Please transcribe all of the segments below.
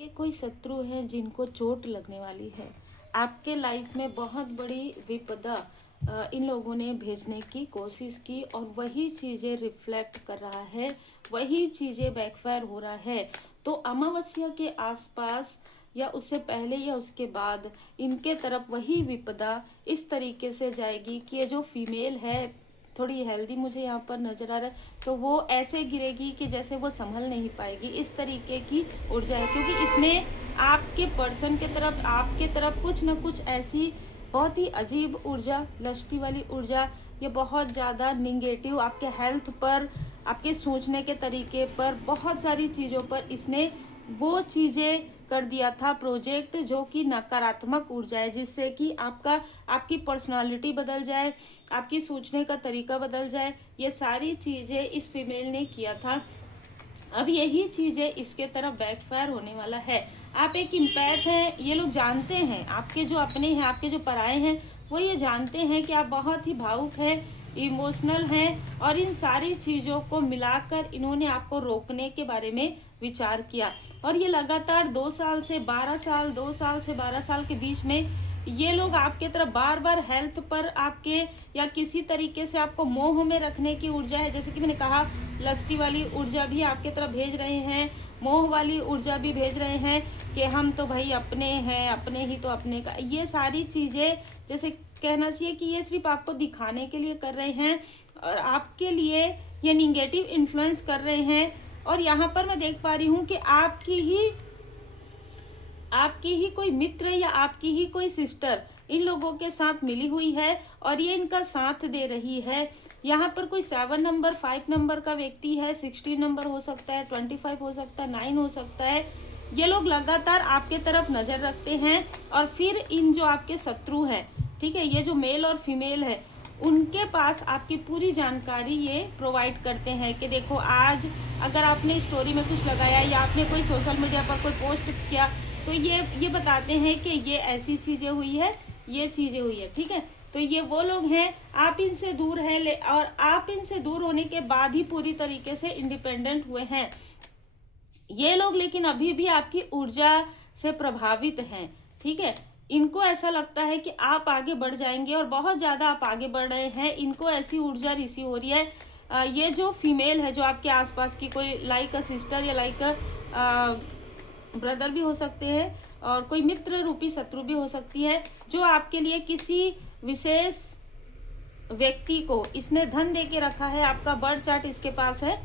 के कोई शत्रु हैं जिनको चोट लगने वाली है। आपके लाइफ में बहुत बड़ी विपदा इन लोगों ने भेजने की कोशिश की और वही चीज़ें रिफ्लेक्ट कर रहा है, वही चीज़ें बैकफायर हो रहा है। तो अमावस्या के आसपास या उससे पहले या उसके बाद इनके तरफ वही विपदा इस तरीके से जाएगी कि ये जो फीमेल है थोड़ी हेल्दी मुझे यहाँ पर नजर आ रहा है, तो वो ऐसे गिरेगी कि जैसे वो संभल नहीं पाएगी। इस तरीके की ऊर्जा है क्योंकि इसने आपके पर्सन के तरफ, आपके तरफ कुछ ना कुछ ऐसी बहुत ही अजीब ऊर्जा, लश्की वाली ऊर्जा, ये बहुत ज़्यादा निगेटिव आपके हेल्थ पर, आपके सोचने के तरीके पर, बहुत सारी चीज़ों पर इसने वो चीज़ें कर दिया था प्रोजेक्ट जो कि नकारात्मक ऊर्जा है, जिससे कि आपकी पर्सनालिटी बदल जाए, आपकी सोचने का तरीका बदल जाए। ये सारी चीज़ें इस फीमेल ने किया था। अब यही चीज़ें इसके तरफ बैकफायर होने वाला है। आप एक इम्पैथ हैं, ये लोग जानते हैं, आपके जो अपने हैं, आपके जो पराए हैं, वो ये जानते हैं कि आप बहुत ही भावुक हैं, इमोशनल हैं, और इन सारी चीज़ों को मिलाकर इन्होंने आपको रोकने के बारे में विचार किया। और ये लगातार 2 साल से 12 साल, 2 साल से 12 साल के बीच में ये लोग आपके तरफ बार बार हेल्थ पर आपके या किसी तरीके से आपको मोह में रखने की ऊर्जा है। जैसे कि मैंने कहा, लस्टी वाली ऊर्जा भी आपके तरफ भेज रहे हैं, मोह वाली ऊर्जा भी भेज रहे हैं कि हम तो भाई अपने हैं, अपने ही तो अपने का। ये सारी चीज़ें जैसे कहना चाहिए कि ये सिर्फ आपको दिखाने के लिए कर रहे हैं और आपके लिए ये निगेटिव इन्फ्लुएंस कर रहे हैं। और यहाँ पर मैं देख पा रही हूँ कि आपकी ही कोई मित्र या आपकी ही कोई सिस्टर इन लोगों के साथ मिली हुई है और ये इनका साथ दे रही है। यहाँ पर कोई 7 नंबर, 5 नंबर का व्यक्ति है, 16 नंबर हो सकता है, 25 हो सकता है, 9 हो सकता है। ये लोग लगातार आपके तरफ नजर रखते हैं और फिर इन जो आपके शत्रु हैं, ठीक है, ये जो मेल और फीमेल है, उनके पास आपकी पूरी जानकारी ये प्रोवाइड करते हैं कि देखो आज अगर आपने स्टोरी में कुछ लगाया या आपने कोई सोशल मीडिया पर कोई पोस्ट किया तो ये बताते हैं कि ये ऐसी चीज़ें हुई है, ये चीज़ें हुई है, ठीक है। तो ये वो लोग हैं, आप इनसे दूर हैं और आप इनसे दूर होने के बाद ही पूरी तरीके से इंडिपेंडेंट हुए हैं ये लोग, लेकिन अभी भी आपकी ऊर्जा से प्रभावित हैं, ठीक है। इनको ऐसा लगता है कि आप आगे बढ़ जाएंगे और बहुत ज़्यादा आप आगे बढ़ रहे हैं, इनको ऐसी ऊर्जा रिसीव हो रही है। ये जो फीमेल है, जो आपके आसपास की कोई लाइक अ सिस्टर या लाइक अ ब्रदर भी हो सकते हैं और कोई मित्र रूपी शत्रु भी हो सकती है, जो आपके लिए किसी विशेष व्यक्ति को इसने धन दे के रखा है, आपका बर्थ चार्ट इसके पास है,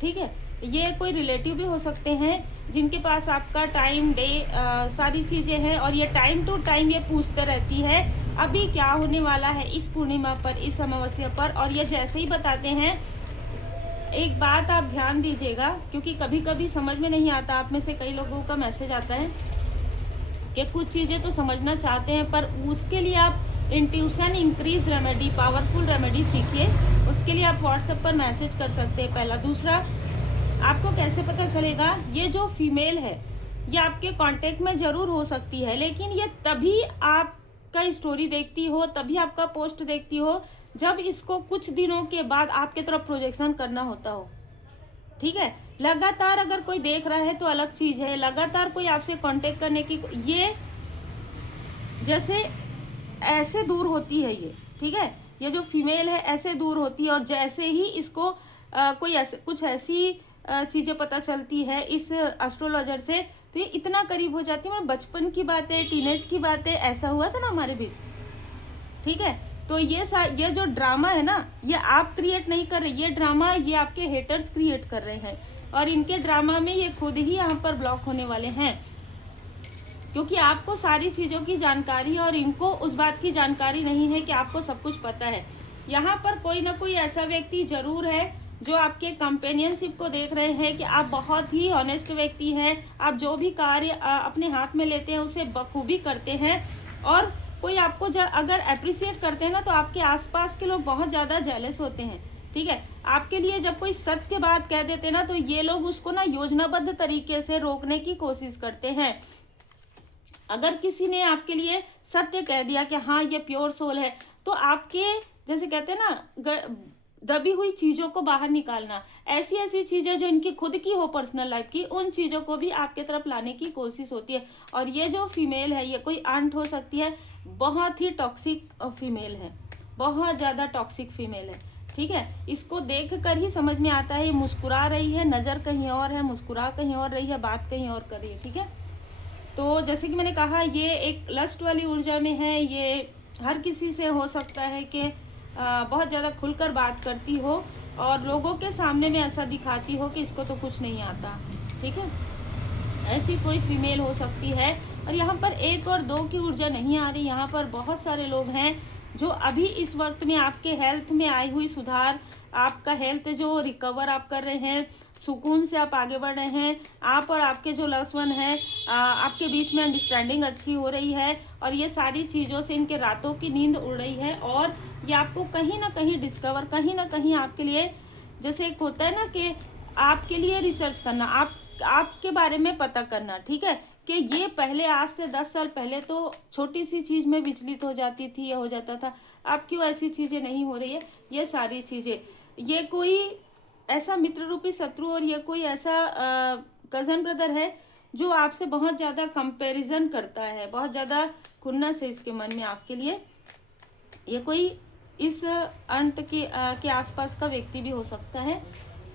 ठीक है। ये कोई रिलेटिव भी हो सकते हैं जिनके पास आपका टाइम, डे, सारी चीज़ें हैं और ये टाइम टू टाइम ये पूछते रहती है अभी क्या होने वाला है इस पूर्णिमा पर, इस अमावस्या पर। और ये जैसे ही बताते हैं, एक बात आप ध्यान दीजिएगा क्योंकि कभी कभी समझ में नहीं आता, आप में से कई लोगों का मैसेज आता है कि कुछ चीज़ें तो समझना चाहते हैं पर उसके लिए आप intuition increase remedy, powerful remedy सीखिए। उसके लिए आप व्हाट्सएप पर मैसेज कर सकते हैं, पहला। दूसरा, आपको कैसे पता चलेगा, ये जो फीमेल है ये आपके कांटेक्ट में ज़रूर हो सकती है, लेकिन ये तभी आपका स्टोरी देखती हो, तभी आपका पोस्ट देखती हो जब इसको कुछ दिनों के बाद आपके तरफ प्रोजेक्शन करना होता हो, ठीक है। लगातार अगर कोई देख रहा है तो अलग चीज़ है, लगातार कोई आपसे कांटेक्ट करने की, ये जैसे ऐसे दूर होती है ये, ठीक है। ये जो फीमेल है ऐसे दूर होती है और जैसे ही इसको कोई ऐसे कुछ ऐसी चीज़ें पता चलती है इस एस्ट्रोलॉजर से, तो ये इतना करीब हो जाती है। मतलब बचपन की बातें, टीनेज की बातें, ऐसा हुआ था ना हमारे बीच, ठीक है। तो ये जो ड्रामा है ना, ये आप क्रिएट नहीं कर रहे, ये ड्रामा ये आपके हेटर्स क्रिएट कर रहे हैं और इनके ड्रामा में ये खुद ही यहाँ पर ब्लॉक होने वाले हैं क्योंकि आपको सारी चीज़ों की जानकारी है और इनको उस बात की जानकारी नहीं है कि आपको सब कुछ पता है। यहाँ पर कोई ना कोई ऐसा व्यक्ति जरूर है जो आपके कंपेनियनशिप को देख रहे हैं कि आप बहुत ही ऑनेस्ट व्यक्ति हैं, आप जो भी कार्य अपने हाथ में लेते हैं उसे बखूबी करते हैं और कोई आपको अगर अप्रिसिएट करते हैं ना तो आपके आसपास के लोग बहुत ज़्यादा जेलस होते हैं, ठीक है। आपके लिए जब कोई सत्य बात कह देते हैं ना तो ये लोग उसको ना योजनाबद्ध तरीके से रोकने की कोशिश करते हैं। अगर किसी ने आपके लिए सत्य कह दिया कि हाँ ये प्योर सोल है, तो आपके जैसे कहते हैं ना दबी हुई चीजों को बाहर निकालना, ऐसी ऐसी चीजें जो इनकी खुद की हो पर्सनल लाइफ की, उन चीजों को भी आपके तरफ लाने की कोशिश होती है। और ये जो फीमेल है, ये कोई आंट हो सकती है, बहुत ही टॉक्सिक फीमेल है, बहुत ज्यादा टॉक्सिक फीमेल है। ठीक है, इसको देख कर ही समझ में आता है, ये मुस्कुरा रही है, नजर कहीं और है, मुस्कुरा कहीं और रही है, बात कहीं और कर रही है। ठीक है, तो जैसे कि मैंने कहा, ये एक लस्ट वाली ऊर्जा में है। ये हर किसी से हो सकता है कि बहुत ज़्यादा खुलकर बात करती हो और लोगों के सामने में ऐसा दिखाती हो कि इसको तो कुछ नहीं आता। ठीक है, ऐसी कोई फीमेल हो सकती है। और यहाँ पर 1 और 2 की ऊर्जा नहीं आ रही। यहाँ पर बहुत सारे लोग हैं जो अभी इस वक्त में आपके हेल्थ में आई हुई सुधार, आपका हेल्थ जो रिकवर आप कर रहे हैं, सुकून से आप आगे बढ़ रहे हैं, आप और आपके जो लव्ड वन है, आपके बीच में अंडरस्टैंडिंग अच्छी हो रही है और ये सारी चीज़ों से इनके रातों की नींद उड़ रही है। और ये आपको कहीं ना कहीं डिस्कवर, कहीं ना कहीं आपके लिए, जैसे एक होता है ना कि आपके लिए रिसर्च करना, आपके बारे में पता करना। ठीक है, कि ये पहले आज से 10 साल पहले तो छोटी सी चीज़ में विचलित हो जाती थी, ये हो जाता था, अब क्यों ऐसी चीज़ें नहीं हो रही है। ये सारी चीज़ें, ये कोई ऐसा मित्र रूपी शत्रु और ये कोई ऐसा कज़न ब्रदर है जो आपसे बहुत ज़्यादा कंपैरिजन करता है, बहुत ज़्यादा खुन्नस है इसके मन में आपके लिए। ये कोई इस अंत के आसपास का व्यक्ति भी हो सकता है।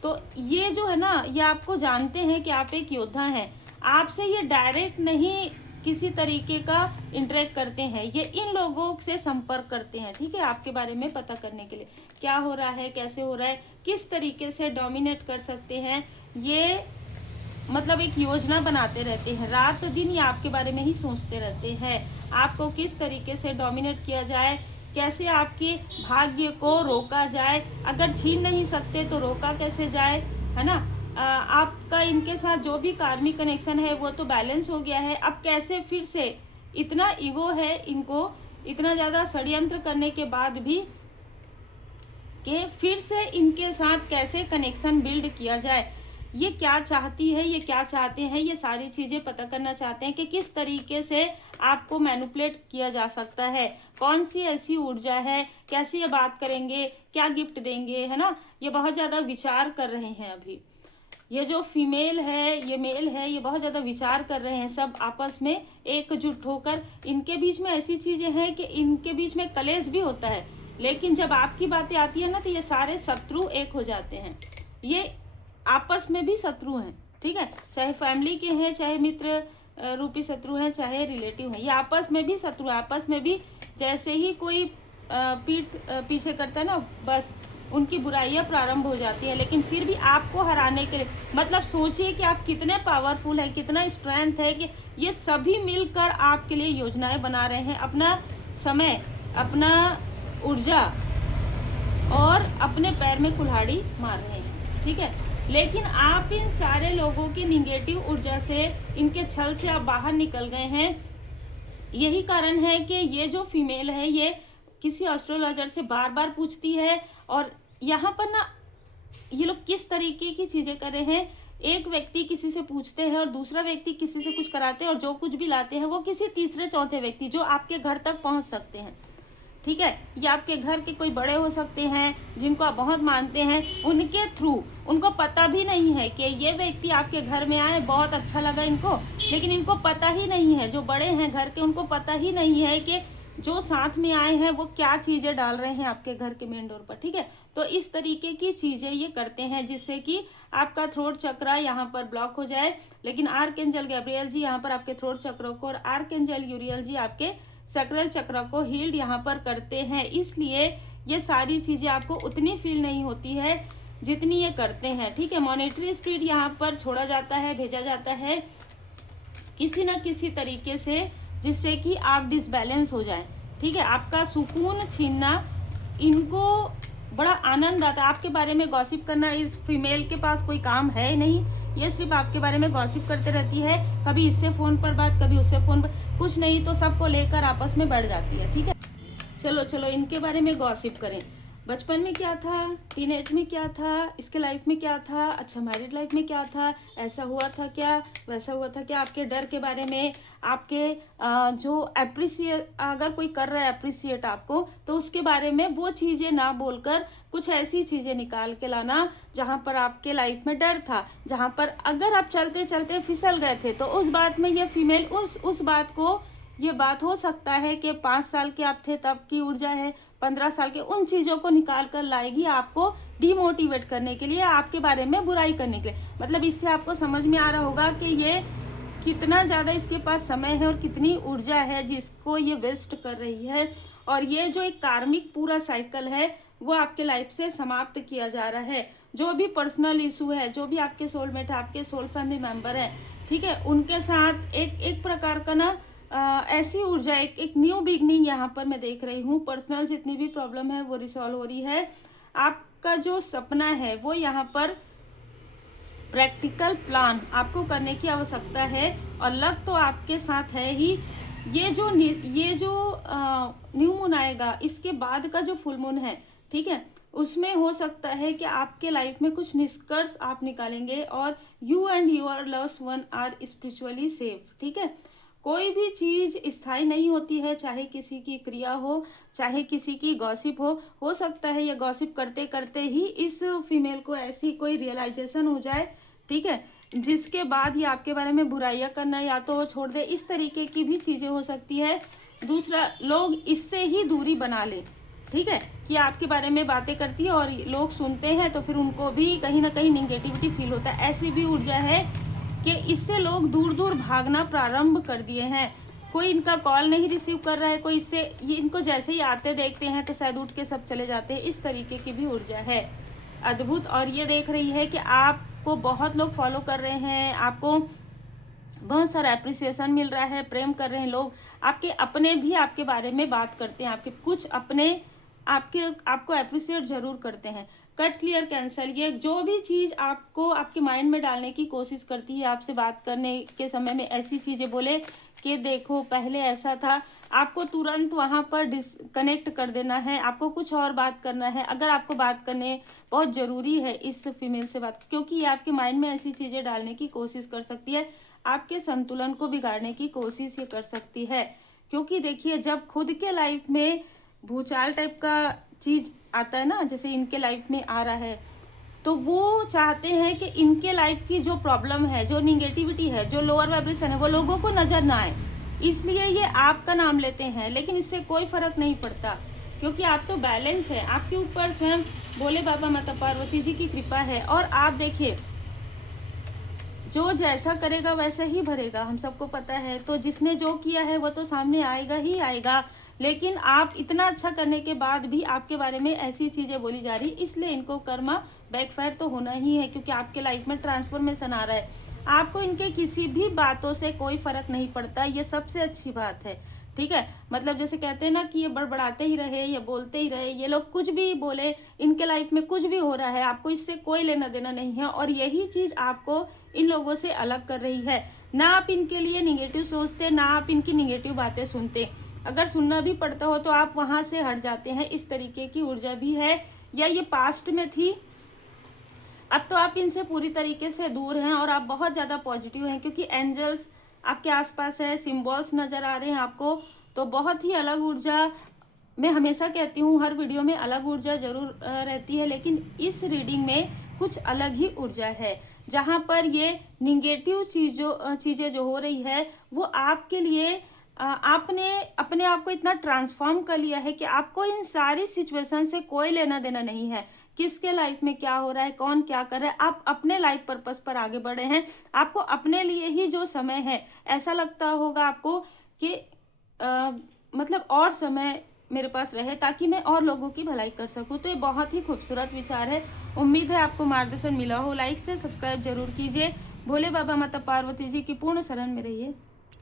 तो ये जो है ना, ये आपको जानते हैं कि आप एक योद्धा हैं, आपसे ये डायरेक्ट नहीं किसी तरीके का इंटरेक्ट करते हैं, ये इन लोगों से संपर्क करते हैं। ठीक है, आपके बारे में पता करने के लिए क्या हो रहा है, कैसे हो रहा है, किस तरीके से डोमिनेट कर सकते हैं, ये मतलब एक योजना बनाते रहते हैं, रात दिन ये आपके बारे में ही सोचते रहते हैं, आपको किस तरीके से डोमिनेट किया जाए, कैसे आपके भाग्य को रोका जाए, अगर छीन नहीं सकते तो रोका कैसे जाए, है ना। आपका इनके साथ जो भी कार्मिक कनेक्शन है वो तो बैलेंस हो गया है, अब कैसे फिर से, इतना ईगो है इनको, इतना ज़्यादा षड्यंत्र करने के बाद भी, कि फिर से इनके साथ कैसे कनेक्शन बिल्ड किया जाए, ये क्या चाहती है, ये क्या चाहते हैं, ये सारी चीज़ें पता करना चाहते हैं कि किस तरीके से आपको मैनिपुलेट किया जा सकता है, कौन सी ऐसी ऊर्जा है, कैसे ये बात करेंगे, क्या गिफ्ट देंगे, है ना। ये बहुत ज़्यादा विचार कर रहे हैं अभी। ये जो फीमेल है, ये मेल है, ये बहुत ज़्यादा विचार कर रहे हैं, सब आपस में एकजुट होकर। इनके बीच में ऐसी चीज़ें हैं कि इनके बीच में कलेश भी होता है, लेकिन जब आपकी बातें आती है ना, तो ये सारे शत्रु एक हो जाते हैं। ये आपस में भी शत्रु हैं। ठीक है, चाहे फैमिली के हैं, चाहे मित्र रूपी शत्रु हैं, चाहे रिलेटिव हैं, ये आपस में भी शत्रु, आपस में भी जैसे ही कोई पीठ पीछे करता है ना, बस उनकी बुराइयां प्रारंभ हो जाती है। लेकिन फिर भी आपको हराने के लिए, मतलब सोचिए कि आप कितने पावरफुल हैं, कितना स्ट्रेंथ है कि ये सभी मिलकर आपके लिए योजनाएं बना रहे हैं, अपना समय, अपना ऊर्जा और अपने पैर में कुल्हाड़ी मार रहे हैं। ठीक है, लेकिन आप इन सारे लोगों की निगेटिव ऊर्जा से, इनके छल से आप बाहर निकल गए हैं। यही कारण है कि ये जो फीमेल है, ये किसी एस्ट्रोलॉजर से बार बार पूछती है। और यहाँ पर ना, ये लोग किस तरीके की चीज़ें कर रहे हैं, एक व्यक्ति किसी से पूछते हैं और दूसरा व्यक्ति किसी से कुछ कराते हैं, और जो कुछ भी लाते हैं वो किसी तीसरे चौथे व्यक्ति जो आपके घर तक पहुँच सकते हैं। ठीक है, या आपके घर के कोई बड़े हो सकते हैं जिनको आप बहुत मानते हैं, उनके थ्रू, उनको पता भी नहीं है कि ये व्यक्ति आपके घर में आए, बहुत अच्छा लगा इनको, लेकिन इनको पता ही नहीं है, जो बड़े हैं घर के, उनको पता ही नहीं है कि जो साथ में आए हैं वो क्या चीज़ें डाल रहे हैं आपके घर के मेन डोर पर। ठीक है, तो इस तरीके की चीज़ें ये करते हैं जिससे कि आपका थ्रोट चक्र यहाँ पर ब्लॉक हो जाए। लेकिन आर्कएंजल गैब्रियल जी यहाँ पर आपके थ्रोट चक्र को, और आर्कएंजल यूरियल जी आपके सैक्रल चक्र को हील्ड यहाँ पर करते हैं। इसलिए ये सारी चीज़ें आपको उतनी फील नहीं होती है जितनी ये करते हैं। ठीक है, मॉनेटरी स्पीड यहाँ पर छोड़ा जाता है, भेजा जाता है किसी न किसी तरीके से, जिससे कि आप डिसबैलेंस हो जाए। ठीक है, आपका सुकून छीनना, इनको बड़ा आनंद आता है आपके बारे में गॉसिप करना। इस फीमेल के पास कोई काम है नहीं, ये सिर्फ आपके बारे में गॉसिप करते रहती है, कभी इससे फ़ोन पर बात, कभी उससे फ़ोन पर, कुछ नहीं तो सबको लेकर आपस में बढ़ जाती है। ठीक है, चलो इनके बारे में गॉसिप करें। बचपन में क्या था, टीनेज में क्या था, इसके लाइफ में क्या था, अच्छा मैरिड लाइफ में क्या था, ऐसा हुआ था क्या, वैसा हुआ था क्या, आपके डर के बारे में, आपके जो अप्रिसिएट अगर कोई कर रहा है अप्रिसिएट आपको, तो उसके बारे में वो चीज़ें ना बोलकर कुछ ऐसी चीज़ें निकाल के लाना जहाँ पर आपके लाइफ में डर था, जहाँ पर अगर आप चलते चलते फिसल गए थे, तो उस बात में ये फीमेल उस बात को, ये बात हो सकता है कि 5 साल के आप थे तब की ऊर्जा है, 15 साल के, उन चीज़ों को निकाल कर लाएगी आपको डिमोटिवेट करने के लिए, आपके बारे में बुराई करने के लिए। मतलब इससे आपको समझ में आ रहा होगा कि ये कितना ज़्यादा इसके पास समय है और कितनी ऊर्जा है जिसको ये वेस्ट कर रही है। और ये जो एक कार्मिक पूरा साइकिल है वो आपके लाइफ से समाप्त किया जा रहा है। जो भी पर्सनल इशू है, जो भी आपके सोलमेट है, आपके सोल फैमिली मेंबर है, ठीक है, उनके साथ एक प्रकार का ना ऐसी ऊर्जा, एक न्यू बिगनिंग यहाँ पर मैं देख रही हूँ। पर्सनल जितनी भी प्रॉब्लम है वो रिसॉल्व हो रही है। आपका जो सपना है वो यहाँ पर प्रैक्टिकल प्लान आपको करने की आवश्यकता है, और लक तो आपके साथ है ही। ये जो न्यू मून आएगा, इसके बाद का जो फुल मून है, ठीक है, उसमें हो सकता है कि आपके लाइफ में कुछ निष्कर्ष आप निकालेंगे, और you and your loved one are spiritually safe, ठीक है। कोई भी चीज़ स्थायी नहीं होती है, चाहे किसी की क्रिया हो, चाहे किसी की गॉसिप हो सकता है ये गॉसिप करते करते ही इस फीमेल को ऐसी कोई रियलाइजेशन हो जाए, ठीक है, जिसके बाद ये आपके बारे में बुराइयां करना या तो छोड़ दे। इस तरीके की भी चीज़ें हो सकती है। दूसरा, लोग इससे ही दूरी बना लें, ठीक है, कि आपके बारे में बातें करती है और लोग सुनते हैं तो फिर उनको भी कहीं ना कहीं निगेटिविटी फील होता है। ऐसी भी ऊर्जा है कि इससे लोग दूर दूर भागना प्रारंभ कर दिए हैं। कोई इनका कॉल नहीं रिसीव कर रहा है, कोई इससे इनको जैसे ही आते देखते हैं तो शायद उठ के सब चले जाते हैं। इस तरीके की भी ऊर्जा है अद्भुत। और ये देख रही है कि आपको बहुत लोग फॉलो कर रहे हैं, आपको बहुत सारा अप्रिसिएशन मिल रहा है, प्रेम कर रहे हैं लोग। आपके अपने भी आपके बारे में बात करते हैं, आपके कुछ अपने आपको अप्रिशिएट जरूर करते हैं। कट क्लियर कैंसल, ये जो भी चीज़ आपको आपके माइंड में डालने की कोशिश करती है, आपसे बात करने के समय में ऐसी चीज़ें बोले कि देखो पहले ऐसा था, आपको तुरंत वहाँ पर डिस्कनेक्ट कर देना है, आपको कुछ और बात करना है। अगर आपको बात करने बहुत ज़रूरी है इस फीमेल से बात, क्योंकि ये आपके माइंड में ऐसी चीज़ें डालने की कोशिश कर सकती है, आपके संतुलन को बिगाड़ने की कोशिश ये कर सकती है। क्योंकि देखिए, जब खुद के लाइफ में भूचाल टाइप का चीज़ आता है ना, जैसे इनके लाइफ में आ रहा है, तो वो चाहते हैं कि इनके लाइफ की जो प्रॉब्लम है, जो निगेटिविटी है, जो लोअर वाइब्रेशन है, वो लोगों को नज़र ना आए, इसलिए ये आपका नाम लेते हैं। लेकिन इससे कोई फर्क नहीं पड़ता, क्योंकि आप तो बैलेंस है, आपके ऊपर स्वयं भोले बाबा माता पार्वती जी की कृपा है। और आप देखिए, जो जैसा करेगा वैसा ही भरेगा, हम सबको पता है। तो जिसने जो किया है वो तो सामने आएगा ही आएगा। लेकिन आप इतना अच्छा करने के बाद भी आपके बारे में ऐसी चीज़ें बोली जा रही, इसलिए इनको कर्मा बैकफायर तो होना ही है, क्योंकि आपके लाइफ में ट्रांसफॉर्मेशन आ रहा है। आपको इनके किसी भी बातों से कोई फर्क नहीं पड़ता, ये सबसे अच्छी बात है, ठीक है। मतलब जैसे कहते हैं ना कि ये बड़बड़ाते ही रहे, ये बोलते ही रहे, ये लोग कुछ भी बोले, इनके लाइफ में कुछ भी हो रहा है, आपको इससे कोई लेना देना नहीं है। और यही चीज़ आपको इन लोगों से अलग कर रही है। ना आप इनके लिए निगेटिव सोचते, ना आप इनकी निगेटिव बातें सुनते। अगर सुनना भी पड़ता हो तो आप वहाँ से हट जाते हैं। इस तरीके की ऊर्जा भी है, या ये पास्ट में थी, अब तो आप इनसे पूरी तरीके से दूर हैं और आप बहुत ज़्यादा पॉजिटिव हैं, क्योंकि एंजल्स आपके आसपास है, सिम्बॉल्स नज़र आ रहे हैं आपको। तो बहुत ही अलग ऊर्जा, मैं हमेशा कहती हूँ हर वीडियो में अलग ऊर्जा जरूर रहती है, लेकिन इस रीडिंग में कुछ अलग ही ऊर्जा है, जहाँ पर ये निगेटिव चीज़ें जो हो रही है वो आपके लिए आपने अपने आप को इतना ट्रांसफॉर्म कर लिया है कि आपको इन सारी सिचुएशन से कोई लेना देना नहीं है। किसके लाइफ में क्या हो रहा है, कौन क्या कर रहा है, आप अपने लाइफ पर्पस पर आगे बढ़े हैं। आपको अपने लिए ही जो समय है, ऐसा लगता होगा आपको कि मतलब और समय मेरे पास रहे ताकि मैं और लोगों की भलाई कर सकूं। तो ये बहुत ही खूबसूरत विचार है। उम्मीद है आपको मार्गदर्शन मिला हो। लाइक से सब्सक्राइब जरूर कीजिए। भोले बाबा माता पार्वती जी की पूर्ण शरण में रहिए।